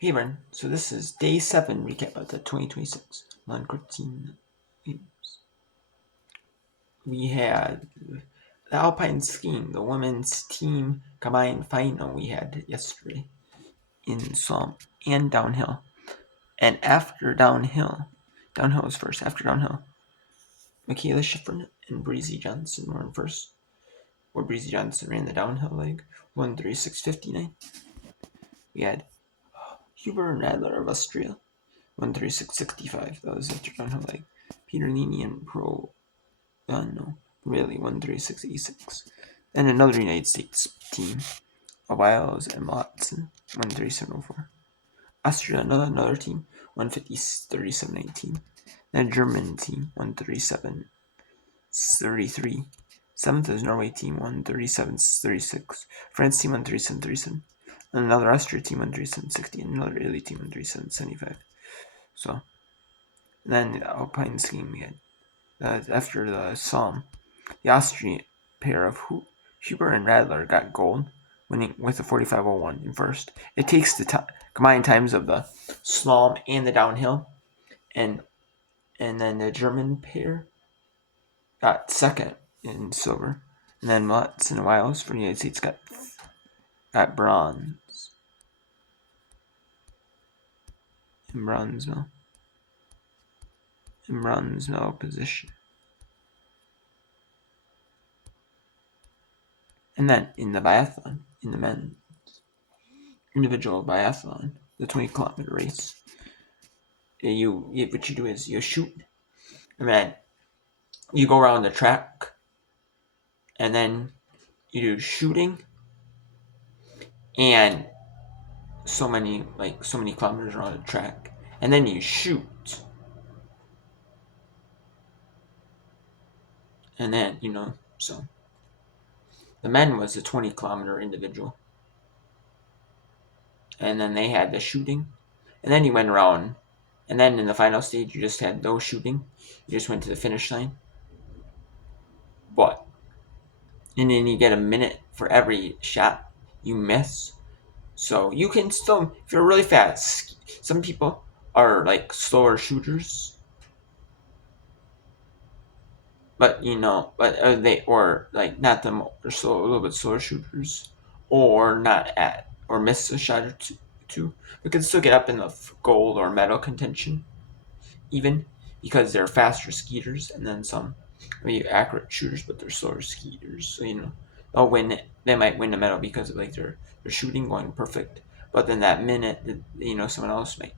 Hey, Ren. So this is day 7 recap of the 2026 Lankertin Games. We had the Alpine Skiing, the women's team combined final we had yesterday in slalom and downhill. And after downhill was first. After downhill, Michaela Schifrin and Breezy Johnson were in first. Where Breezy Johnson ran the downhill leg, 1:36:59. We had Huber and Adler of Austria, 1:36:65. That was after downhill leg. Peter Lini and really 1:36:86. Then another United States team, Wiles and Watson, 1:37:04. Austria, another team, 1:50:37:19. Then a German team, 1:37:33. Seventh is Norway team, 1:37:36. France team, 1:37:37. And another Austria team, 1:37:60. And another Italy team, 1:37:75. So, then the Alpine skiing we had. After the slalom, the Austrian pair of Huber and Radler got gold, winning with a 45:01 in first. It takes the combined times of the slalom and the downhill, and then the German pair got second in silver, and then Lutz and Wiles for the United States got bronze in bronze medal position. And then in the biathlon, in the men's individual biathlon, the 20-kilometer race, what you do is you shoot, and then you go around the track, and then you do shooting, and so many kilometers around the track, and then you shoot, and then so the men was a 20-kilometer individual, and then they had the shooting, and then you went around, and then in the final stage you just had no shooting, you just went to the finish line, and then you get a minute for every shot you miss. So you can still, if you're really fast, some people are like slower shooters, but not them, or slow, a little bit slower shooters, or miss a shot or two. We can still get up in the gold or medal contention, even because they're faster skiers, and then some maybe accurate shooters, but they're slower skiers. So they'll win it. They might win the medal because of their shooting going perfect. But then that minute, someone else might,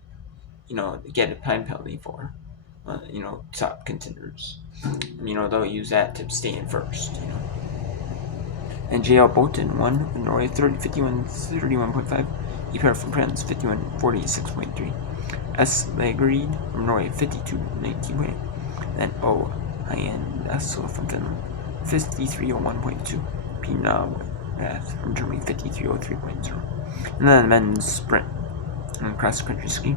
get a time penalty for, top contenders. And, they'll use that to stay in first. And J.L. Bolton won in Norway 51:31.5. Yper from France 51:46.3. S. Legreed from Norway 52:19.8. Then O. Hyan Essel from Finland 53:01.2. P. Rath from Germany 53:03.0. And then the men's sprint and cross country ski.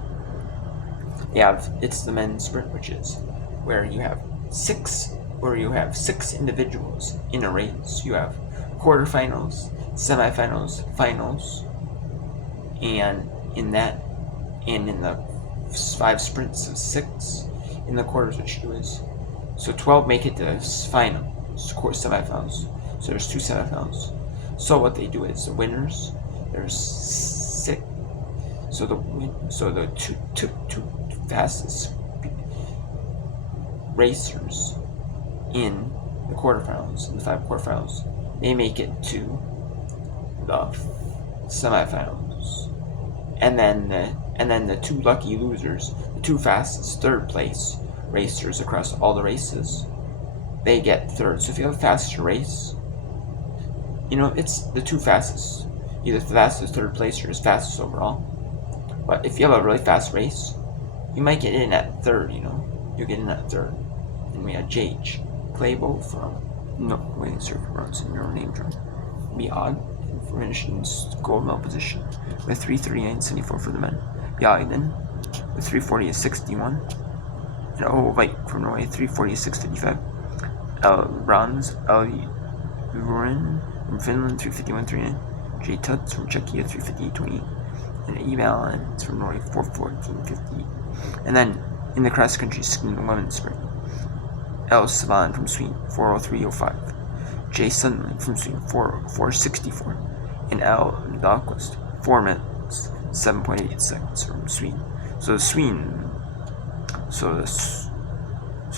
It's the men's sprint, which is where you have six individuals in a race. You have quarterfinals, semifinals, finals, and in the 5 sprints of 6 in the quarters, which is so 12 make it to semifinals. So there's 2 semifinals. So what they do is the winners, there's 6. So the two fastest racers in the quarterfinals, in the 5 quarterfinals, they make it to the semifinals, and then the 2 lucky losers, the 2 fastest third place racers across all the races, they get third. So if you have a faster race, it's the 2 fastest, either the fastest third place or just fastest overall. But if you have a really fast race, you might get in at third. You get in at third. And we had Jage Claybo from Norway, pronouncing your name, Biag, finished in gold medal position with 3:39.74 for the men. Bjagden with 3:40.61. And Veit from Norway 3:40.655. Bronze Elvrin from Finland 3:51.39. J. Tuts from Czechia 3:58.28. and E. Valens from Norway 4:14:58. And then in the cross country skiing women's sprint, Elle Savan from Sweden 4:03:05. Jay Sunderland from Sweden 4:64, and Elle Dahlqvist 4 minutes 7.8 seconds from Sweden. So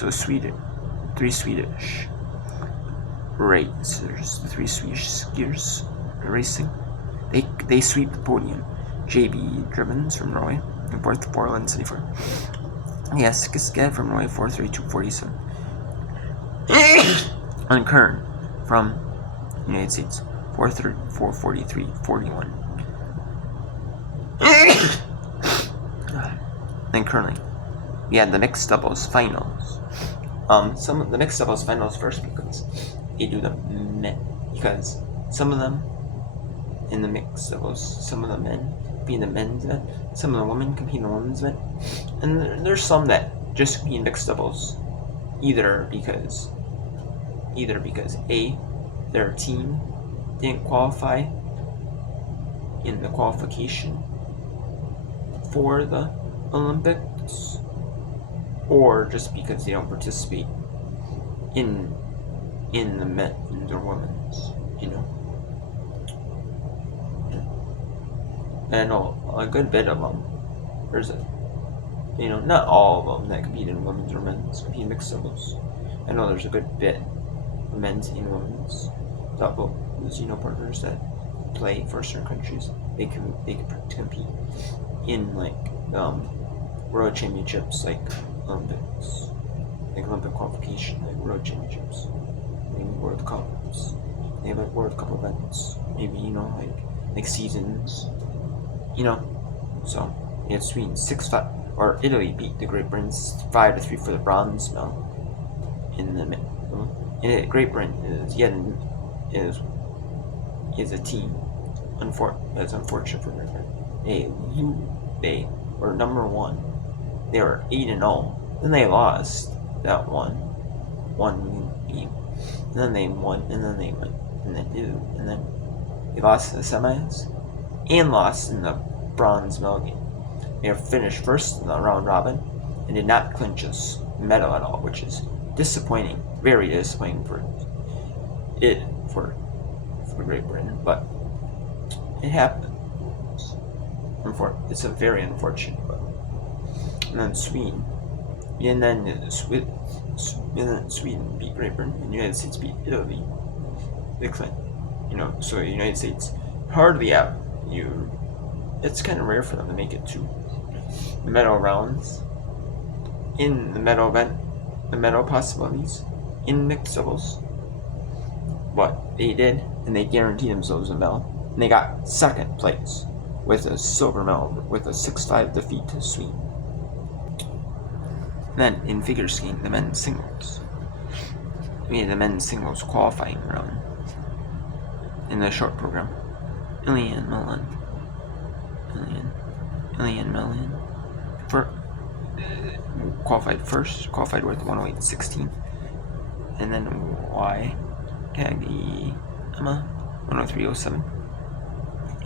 Sweden, three Swedish racers, the three Swedish skiers racing, they sweep the podium. J.B. Drivens from Norway in fourth, Borland 74. Yes, Gisged from Norway 4:32:47. And Kern from United States 4:43:41. Then currently, we had the mixed doubles finals. Some of the mixed doubles finals first because they do the because some of them in the mixed doubles, some of the men compete in the men's event, some of the women compete in the women's event, and there's some that just compete in mixed doubles, either because A, their team didn't qualify in the qualification for the Olympics, or just because they don't participate in the men's or women's, And I know a good bit of them. There's not all of them that compete in women's or men's, compete in mixed doubles. I know there's a good bit of men's and women's double, partners that play for certain countries. They can compete in world championships, like Olympics, like Olympic qualification, like world championships, maybe World Cups. They have World Cup events, maybe like seasons, So we had Sweden 6-5, or Italy beat the Great Britain 5-3 for the bronze medal. And Great Britain is a team. That's unfortunate for Great Britain. They were number 1. They were 8-0. Then they lost that one game. And then they won. And then they went. And then they lost in the semis and lost in the bronze medal game. They finished first in the round robin and did not clinch a medal at all, which is disappointing, very disappointing for Great Britain, but it happens. It's a very unfortunate. And then Sweden beat Great Britain, and the United States beat Italy. So the United States hardly out. It's kind of rare for them to make it to the medal rounds in the medal event, the medal possibilities in mixed doubles. But they did, and they guaranteed themselves a medal, and they got second place with a silver medal with a 6-5 defeat to Sweden. Then in figure skating, the men's singles. We had the men's singles qualifying round in the short program. Ilian Mellon qualified with 108.16, and then Y Kagi Emma 103.07,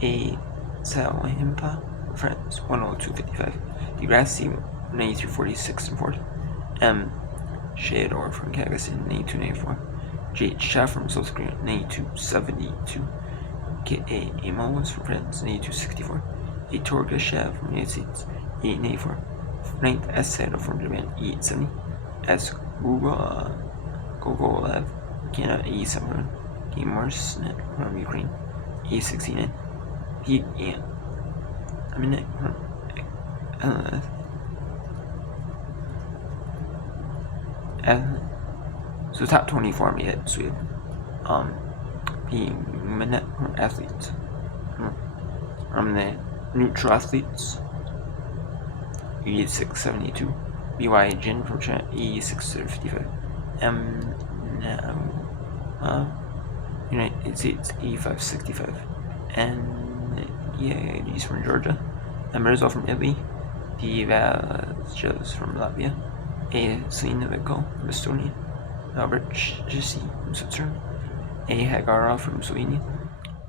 A Sawahimpa France 102.55, DeGrassi 93.46 and 40, M Shador from Kazakhstan 92.94, J Shah from South Korea 92.72, K.A. Amos from France 92.64, A Torgashev from the United States 8.94, 9th S Sato from Japan 8.70, S Gogolev Canada 8.71, K Morrisnet from Ukraine 8.69, Pete Aminek from so top 24 we had Sweden. Pete Minette from athletes. From the neutral athletes, 86.72. BY Jin from China 86.55. United States 85.65. And he's from Georgia. Mirzo from Italy. D. Valjas from Latvia. A. Slinovico from Estonia. Albert Jesse from Switzerland. A. Hagarov from Slovenia.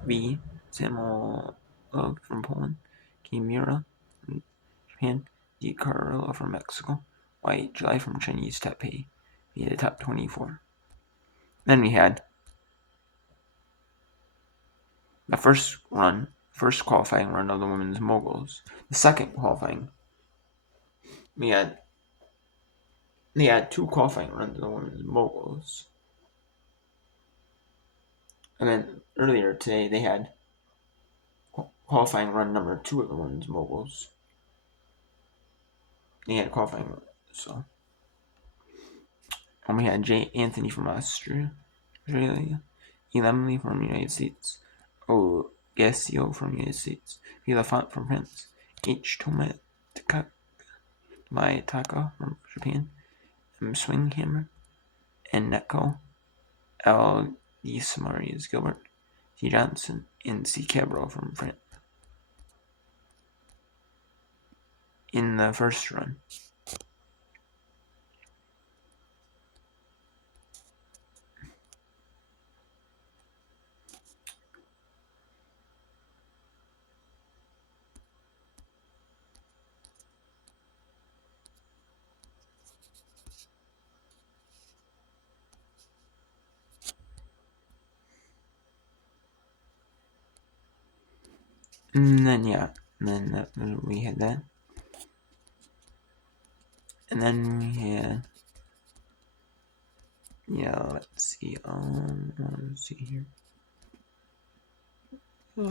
B. Samolov from Poland. K. Kimura from Japan, Di Carlo from Mexico, White July from Chinese Taipei made the top 24. Then we had the first qualifying run of the women's moguls. The second qualifying, they had two qualifying runs of the women's moguls. And then earlier today, they had qualifying run number 2 of the women's moguls. They had qualifying run, so. And we had J. Anthony from Australia, Elamley from United States, O. Gassio from United States, Villafont from France, H. Tomayataka from Japan, M. Swinghammer, and Neko, L. Marias Gilbert, T. Johnson, and C. Cabral from France. In the first run, and then we had that. And then we had, let's see here. There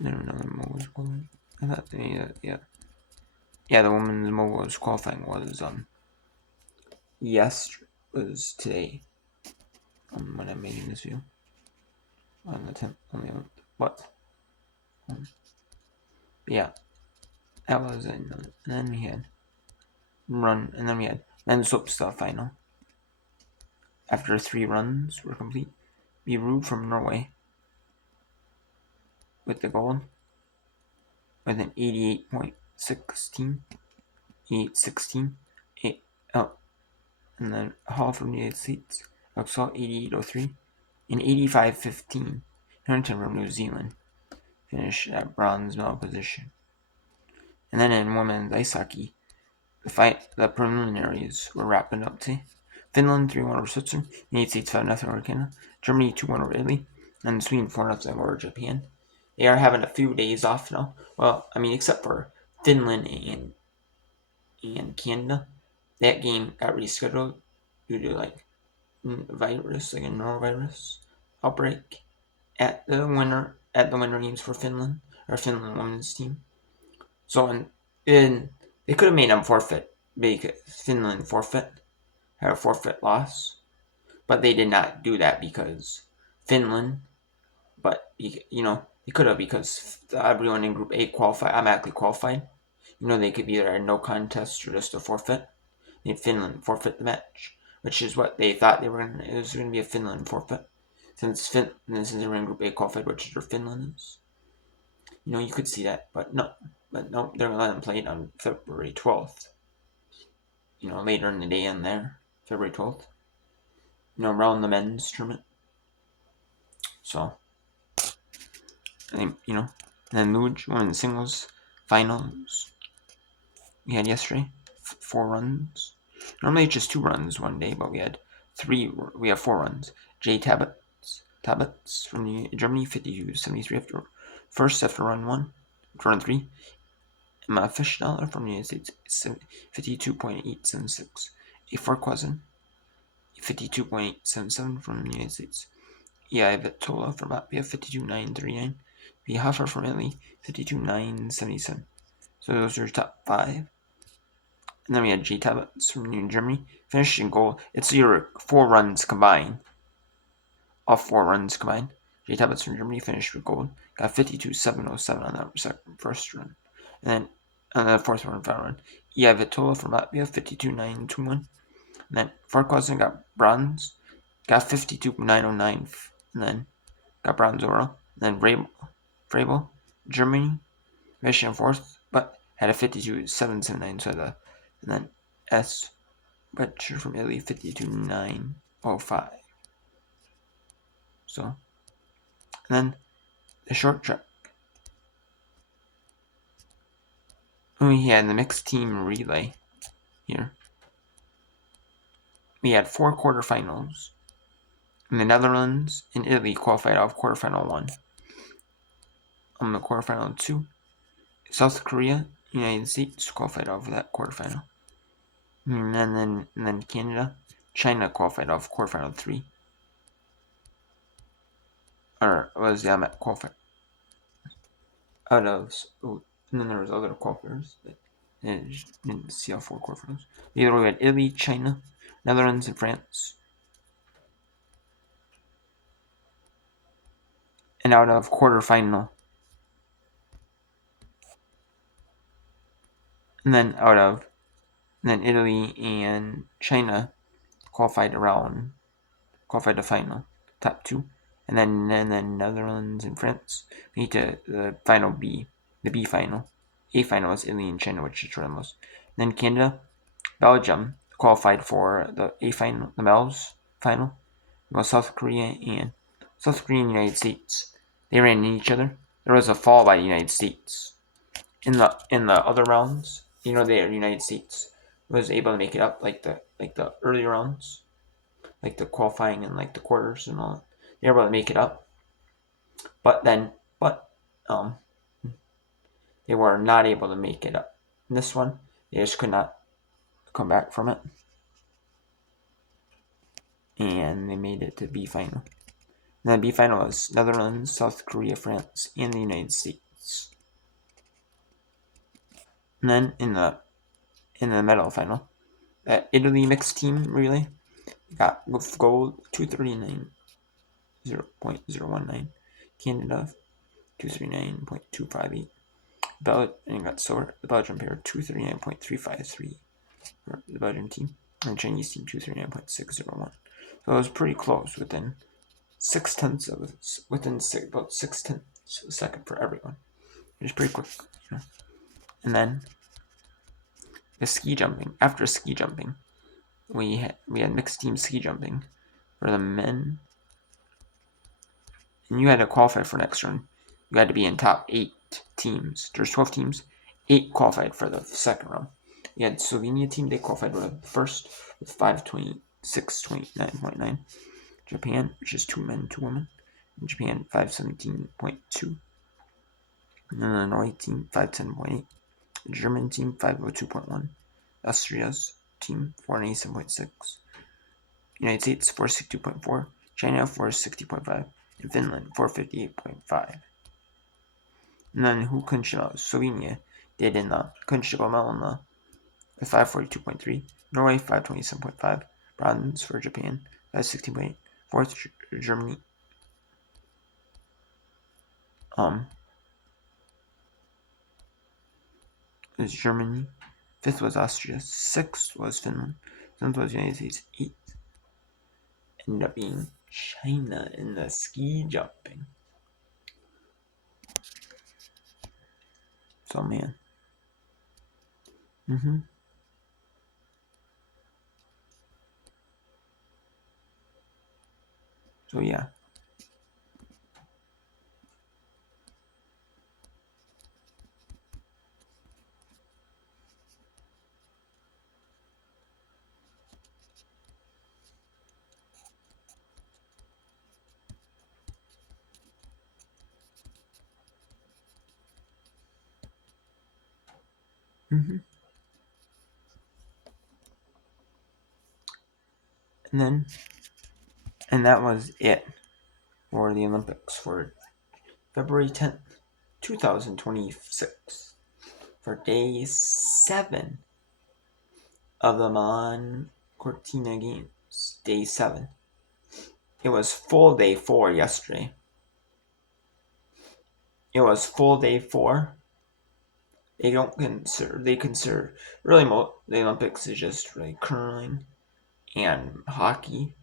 another moguls qualifying. I thought the women's moguls qualifying was was today. When I'm making this video on the 10th, but yeah, that was it. And then we had men's slopestyle final. After 3 runs were complete, Birud from Norway with the gold with an 88.16, 88.16, and then Hall from the United States, Oxall 88.03, and 85.15. Harrington from New Zealand finished at bronze medal position. And then in women's ice hockey, the preliminaries were wrapping up today. Finland 3-1 over Switzerland, United States 5-0 over Canada, Germany 2-1 over Italy, and Sweden 4-0 over Japan. They are having a few days off now. Well, I mean, except for Finland and Canada. That game got rescheduled due to like a norovirus outbreak at the winter games for Finland women's team. So and they could have made them forfeit because Finland had a forfeit loss, but they did not do that because Finland. But they could have because everyone in Group A automatically qualified. They could either had no contest or just a forfeit. Finland forfeit the match, which is what they thought they were going to. It was going to be a Finland forfeit, since they were in Group A qualified, which is where Finland is. You could see that, but no, they're going to let them play it on February 12th. Later in the day on there, February 12th. Around the men's tournament. So, I think and then Luge women's singles finals we had yesterday, 4 runs. Normally it's just 2 runs one day, but we have 4 runs. Jay Tabbets from Germany, 52.73 after run 1, run 3. Emma Fischnaller from the United States, 52.876. A Farquharson, 52.877 from the United States. Vitola from Latvia, 52.939. V. Hoffer from Italy, 52.977. So those are top 5. And then we had J. Tabbets from Germany, finished in goal. It's your 4 runs combined. All 4 runs combined. J. Tabbets from Germany finished with gold. Got 52.707 on that first run. And then on the 4th run, final run, Vitola from Latvia, 52.921. And then Farquharson got bronze. Got 52.909. And then got bronze overall. And then Vrabel, Germany, finished in 4th, but had a 52.779. So and then S. Butcher from Italy, 52.905. So, and then the short track. We had the mixed team relay here. We had 4 quarterfinals. And the Netherlands and Italy qualified out of quarterfinal 1. On the quarterfinal 2, South Korea, United States qualified out of that quarterfinal. And then Canada, China qualified out of quarterfinal 3. Or was qualified out of. And then there was other qualifiers that didn't see all 4 quarterfinals. Either we had Italy, China, Netherlands, and France. And out of quarterfinal. And then Italy and China qualified to final, top 2. And then Netherlands and France made to the final B, the B final. A final was Italy and China, which is the most. And then Canada, Belgium qualified for the A final, the Mel's final. It was South Korea and United States. They ran in each other. There was a fall by the United States. In the other rounds, the United States was able to make it up like the early rounds, like the qualifying and like the quarters and all. They were able to make it up, but they were not able to make it up. In this one, they just could not come back from it, and they made it to B final. And then B final was Netherlands, South Korea, France, and the United States. And then in the medal final, that Italy mixed team relay got gold 239.0.019, Canada 239.258. And got silver. The Belgian pair 239.353 for the Belgian team, and the Chinese team 239.601. So it was pretty close, within about 6/10 of a second for everyone. It was pretty quick, And then the ski jumping. After ski jumping, we had mixed team ski jumping for the men, and you had to qualify for next round. You had to be in top 8 teams. There's 12 teams. 8 qualified for the second round. You had Slovenia team, they qualified with first with 526.29.9. Japan, which is 2 men, 2 women. And Japan 517.2. And then the Norway team 510.8. The German team 502.1. Austria's team 487.6. United States 462.4. China 460.5. And Finland 458.5. And then who couldn't Slovenia did in the Kunstschlagermelna with 542.3, Norway 527.5, bronze for Japan 516.8, fourth Germany, was Germany, fifth was Austria, sixth was Finland, seventh was United States, eighth ended up being China in the ski jumping. So man. So yeah. And that was it for the Olympics for February 10th, 2026, for day 7 of the Milan Cortina Games. Day 7. It was full day 4 yesterday. It was full day 4. They consider really the Olympics is just like curling and hockey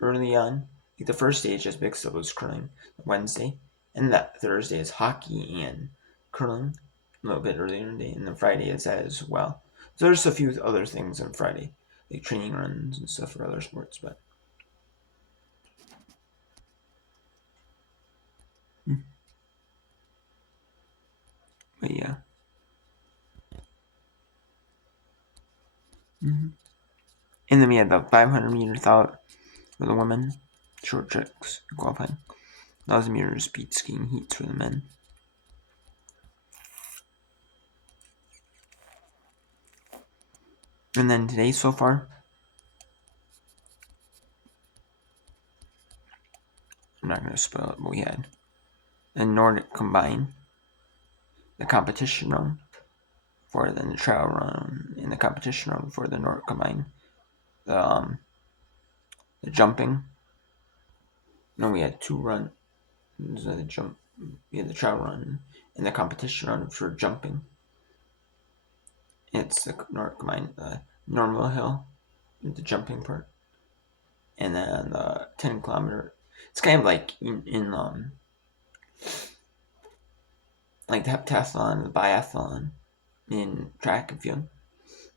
early on. Like the first day is just mixed up with curling Wednesday, and that Thursday is hockey and curling a little bit earlier in the day, and then Friday is that as well. So there's a few other things on Friday, like training runs and stuff for other sports, but yeah. And then we had the 500 meter thought for the women, short tracks qualifying, 1,000 meter speed skiing heats for the men. And then today so far, I'm not going to spoil it, but we had the Nordic combine, the competition round for the trial run, in the competition round for the Nordic combine, the jumping. No, we had 2 runs. The jump, we had the trial run and the competition run for jumping. It's the Nordic combine, the normal hill, the jumping part, and then the 10 kilometer. It's kind of like in like the heptathlon, the biathlon in track and field.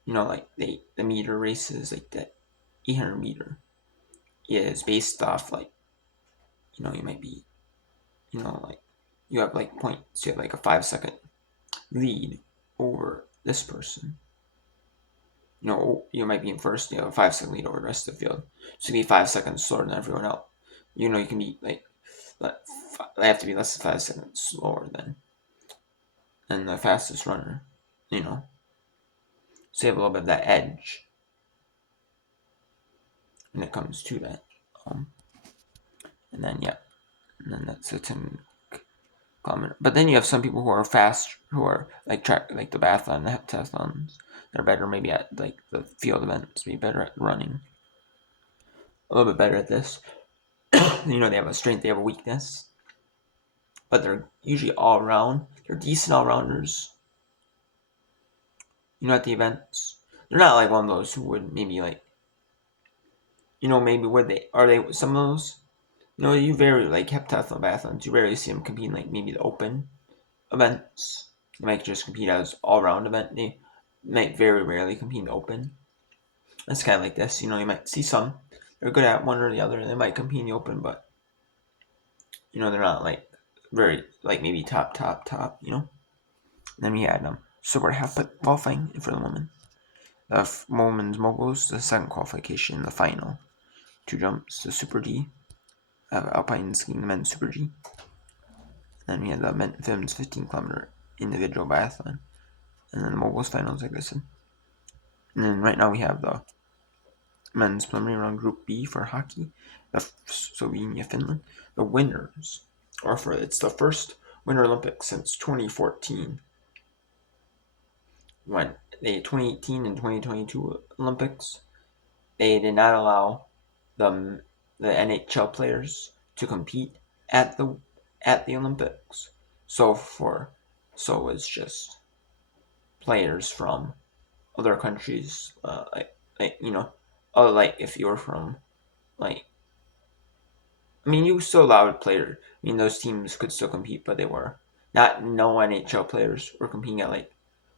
You know, like the meter races, like that 800 meter is based off like, you know, you might be, you know, like you have like points, you have like a 5-second lead over this person. You know, you might be in first, you have a 5-second lead over the rest of the field. So you can be 5 seconds slower than everyone else. You know, you can be like, they have to be less than 5 seconds slower than the fastest runner, you know. So you have a little bit of that edge when it comes to that. And then, yeah, and then that's a 10 kilometer. But then you have some people who are fast, who are like track, like the biathlon, the heptathlons. They're better maybe at like the field events, be better at running. A little bit better at this. You know, they have a strength, they have a weakness. But they're usually all around. They're decent all rounders. You know, at the events. They're not like one of those who would maybe like, you know, maybe would they, are they some of those? You know, you very like heptathlon, biathlons, you rarely see them competing like maybe the open events. They might just compete as all-round event. They might very rarely compete in open. It's kind of like this. You know, you might see some. They're good at one or the other. They might compete in the open, but, you know, they're not like very, like maybe top, you know. And then we had super half qualifying for the women. The women's moguls, the second qualification, the final. 2 jumps, the super G. Alpine skiing, the men's super G. And then we had the men's 15-kilometer individual biathlon. And then the moguls finals, like I said. And then right now we have the men's preliminary round Group B for hockey, Slovenia, Finland. The winners are for, it's the first Winter Olympics since 2014. When the 2018 and 2022 Olympics, they did not allow the NHL players to compete at the Olympics. So it's just players from other countries, like you know, like if you were from like, I mean, you still allowed players. I mean, those teams could still compete, but they were not. No NHL players were competing at like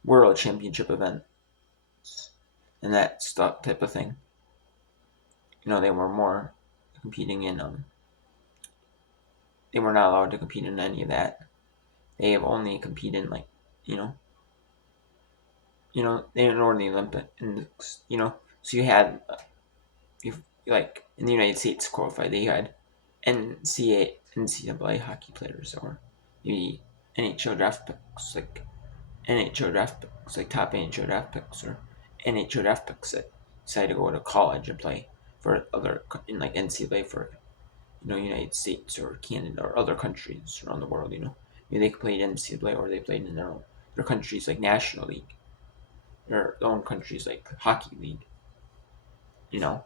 world championship events and that stuff type of thing. You know, they were more competing in They were not allowed to compete in any of that. They have only competed in like, you know, they were in the Olympics. You know, so you had like in the United States qualified, they had NCAA hockey players or maybe NHL draft picks, like top NHL draft picks or NHL draft picks that decided to go to college and play for other in like NCAA for, you know, United States or Canada or other countries around the world. You know, maybe they played NCAA or they played in their countries like National League, their own countries like Hockey League. You know,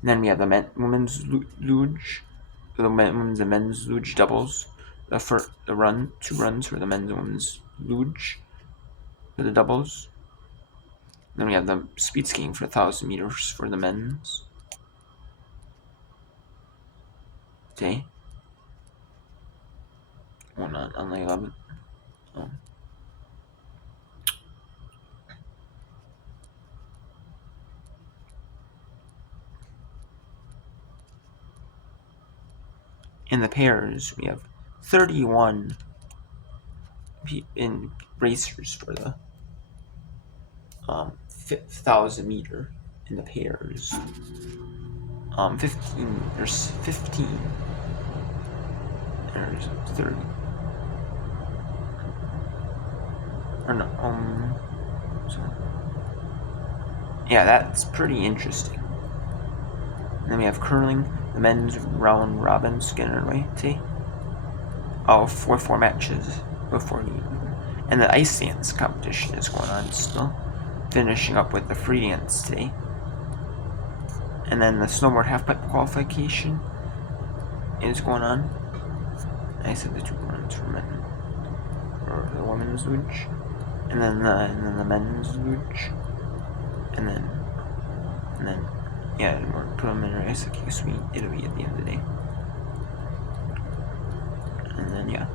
and then we have the women's luge, the women's and men's luge doubles. The 2 runs for the men's and women's luge for the doubles. Then we have the speed skiing for 1,000 meters for the men's. Okay. Oh, not on the 11th. Oh. In the pairs, we have 31 in racers for the 1,000 meter in the pairs. 15. There's 15. There's 30. Or no. So yeah, that's pretty interesting. And then we have curling, the men's round robin Skinner way today. Oh, four matches before the and the ice dance competition is going on still. Finishing up with the free dance today. And then the snowboard halfpipe qualification is going on. I said the 2 runs for men or the women's luge. And then the men's luge. And then yeah, more preliminary ice hockey, so it'll be at the end of the day. And then yeah.